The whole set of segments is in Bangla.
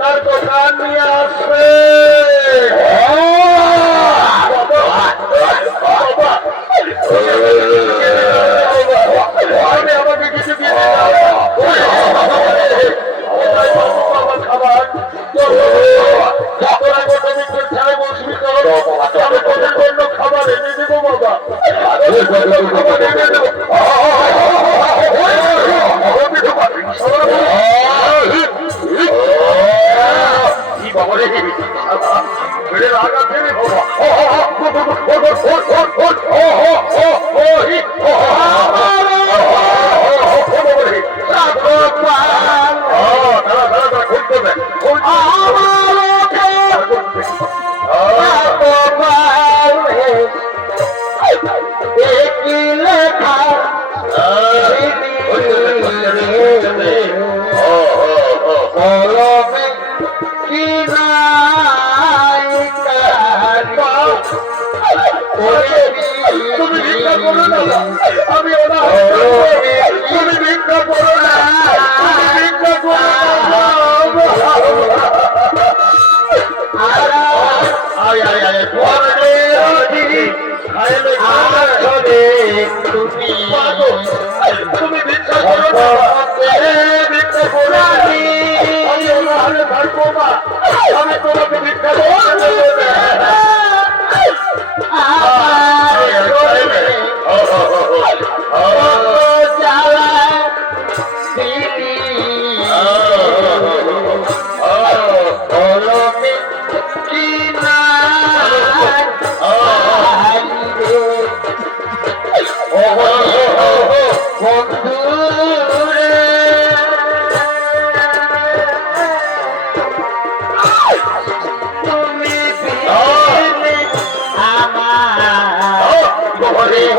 তার দোকান নিয়ে আসবে। আমি তোমাকে ভিক্ষা দেবো Jorge,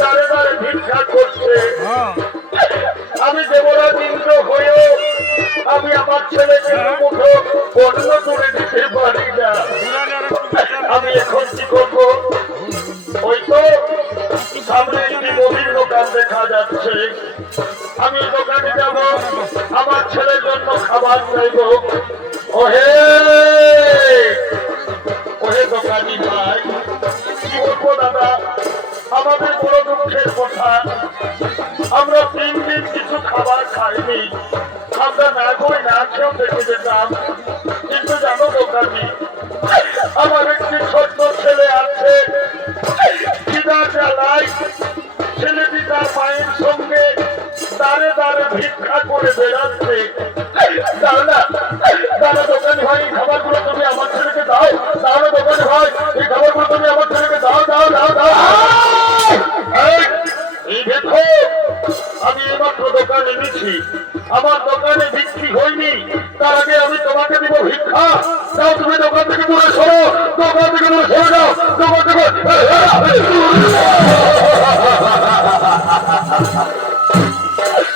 তারে তারে ভিক্ষা করছে। আমি দেবরাজ ইন্দ্র হয়েও আমি আমার ছেলেকে মুঠো অন্য তুলে দিতে পারি না। আমি এখন কি করব? ওই তো সামনে একটি মুদির দোকান দেখা যাচ্ছে। আমি দোকানে যাব আমার ছেলের জন্য খাবার চাইব। ওহে! ওহে দোকানি ভাই কি বলব দাদা? আমাদের বড় দুঃখের কথা। আমরা তিন দিন কিছু খাবার খাইনি। আমরা না করে না খেয়েও থেকে যেতাম। কিন্তু জানো দোকানি আমার একটি ছোট্ট ছেলে আছে।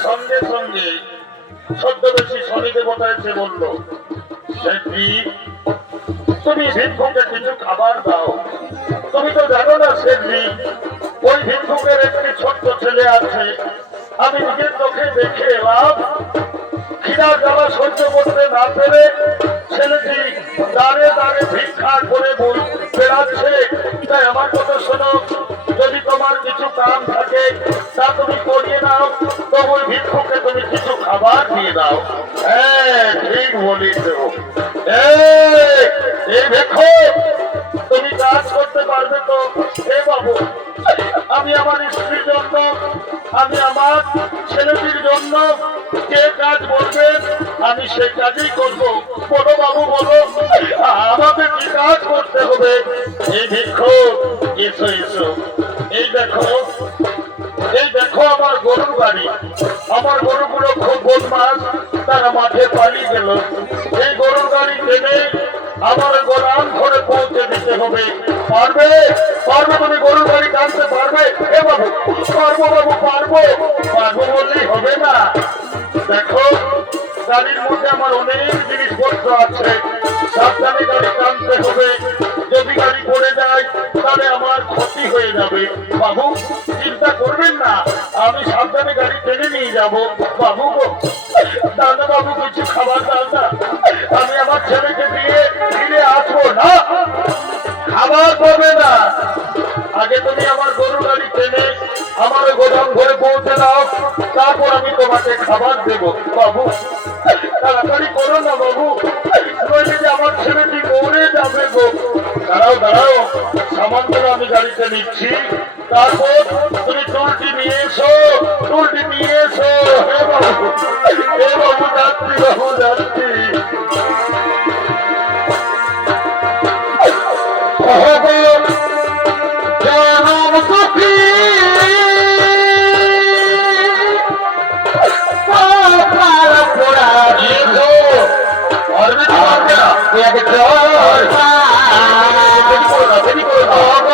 সঙ্গে সঙ্গে সদ্যবেশী কিছু খাবার দাও। তুমি তো জানো না সে ওই ভিক্ষুকের একটি ছোট্ট ছেলে আছে। আমি নিজের চোখে দেখে এলাম। খিদা জ্বালা সহ্য করতে না পেরে ছেলেটি দাঁড়ে দাঁড়ে ভিক্ষা করে বেড়াচ্ছে। তাই আমার কথা শোনো, যদি তোমার কিছু কাম থাকে, তা তুমি করিয়ে নাও তো ওই ভিক্ষুকে তুমি কিছু খাবার দিয়ে দাও। হ্যাঁ ঠিক বলিস এই এই ভিক্ষু, তুমি কাজ করতে পারবে তো? হে বাবু, আমি আমার স্ত্রীর জন্য, আমি আমার ছেলেটির জন্য যে কাজ বলবেন? আমি সেই কাজই করব। বলো বাবু বলো আমাকে কি কাজ করতে হবে? এই দেখো এসো এসো। এই দেখো এই দেখো আমার গরুর গাড়ি আমার গরুগুলো খুব বদমাস তারা মাঠে পালিয়ে গেল। এই গরুর গাড়ি টেনে আমার গোলাম ঘরে পৌঁছে দিতে হবে। পারবে? পারবে মানে গরুর গাড়ি টানতে পারবে? এ বাবু, পারব বাবু, পারব। পারব বললেই হবে না। আমার অনেক জিনিসপত্র আছে। সাবধানে গাড়ি টানতে হবে। যদি গাড়ি পড়ে যায়, তাহলে আমার ক্ষতি হয়ে যাবে। বাবু, চিন্তা করবেন না। আমি সাবধানে গাড়ি টেনে নিয়ে যাব। বাবু গো, দাদা বাবু কিছু খাবার না। আমি আমার ছেলেকে দিয়ে ফিরে আসব না। খাবার পাবে না। আগে তুমি আমার গরু গাড়ি টেনে আমার গোদাম ঘরে পৌঁছে দাও। তারপর আমি তোমাকে খাবার দেব। বাবু গাড়িতে নিচ্ছি তারপর তুমি টুলটি নিয়ে এসো টুলটি নিয়ে এসো। হে বাবু হে বাবু বাবু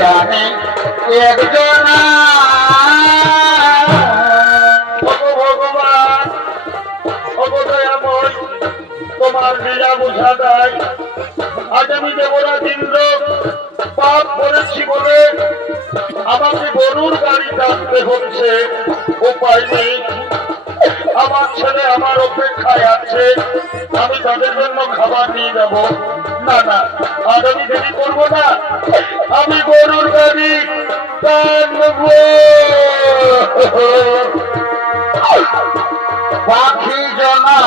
জানি একজন ভগবান তোমার লীলা বোঝা দেয় আজ আমি দেবরাজ ইন্দ্র পাপ করেছি বলে আমাকে গরুর গাড়ি টানতে হচ্ছে। উপায় নেই। আমার ছেলে আমার অপেক্ষায় আছে। আমি তাদের জন্য খাবার নিয়ে যাব। না না আর আমি দেরি করব না। আমি গরুর গাড়ি পাখি জনা।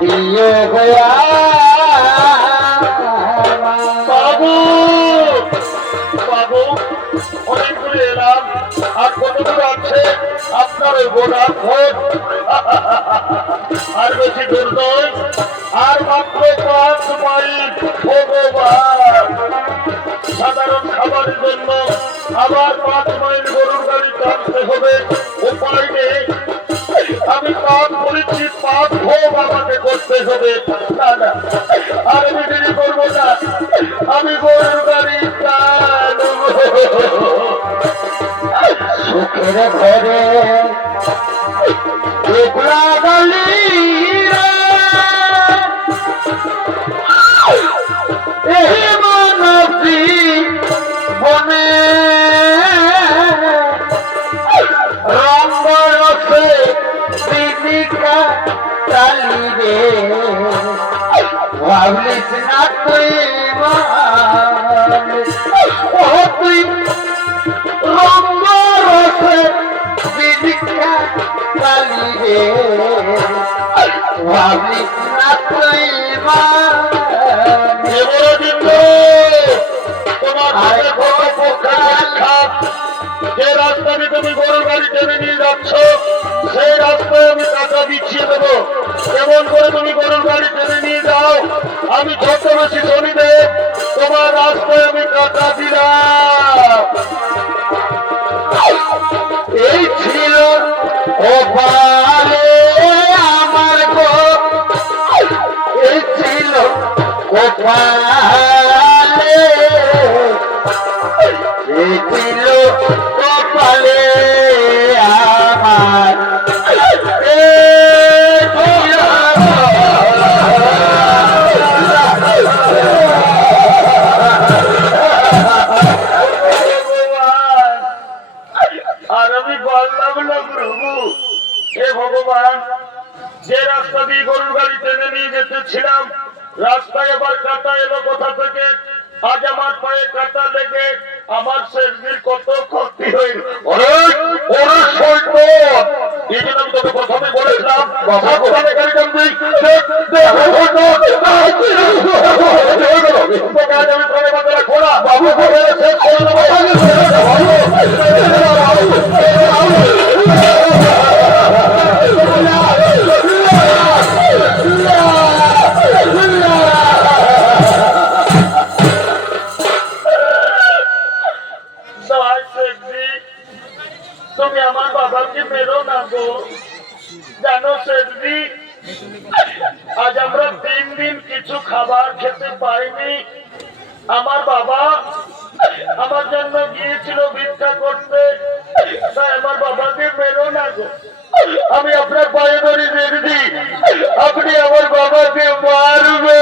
ইয়ে গয়া বাবু বাবু, অনেক এলাম। আর কত দূর আছে? আপনার ওই ঘর। আর বেশি দূর আর মাত্র পাঁচ মাইল। ভগবান। সাধারণ খাবারের জন্য আবার পাঁচ মাইল গরুর গাড়ি টানতে হবে। উপায় নেই। বলছি পাপ আমাকে করতে হবে। আমি বিক্রি করব না। আমি গাড়ি সুখের ঘরে যে রাস্তা দিয়ে তুমি গরুর গাড়ি টেনে নিয়ে যাচ্ছ, সেই রাস্তায় আমি টাকা বিছিয়ে দেব। কেমন করে তুমি গরুর গাড়ি টেনে নিয়ে যাও? আমি ছোট বেশি শনিবে তোমার রাস্তায় আমি টাকা দিলাম। এই ছিল নিয়ে যেতেছিলাম রাস্তায় এবার কাটা এলো কোথা থেকে? আজ আমার পায়ে কাটা লেগে আমার শরীরের কত ক্ষতি হইল। ওরে তোকে প্রথমে বলেছিলাম সাবধানে গাড়ি জানো সেদি আজ আমরা তিন দিন কিছু খাবার খেতে পাইনি আমার বাবা আমার জন্য গিয়েছিল ভিক্ষা করতে তাই আমার বাবাকে মেরো না গো আমি আপনার পায়ে ধরে দেখি আপনি আমার বাবাকে মারবে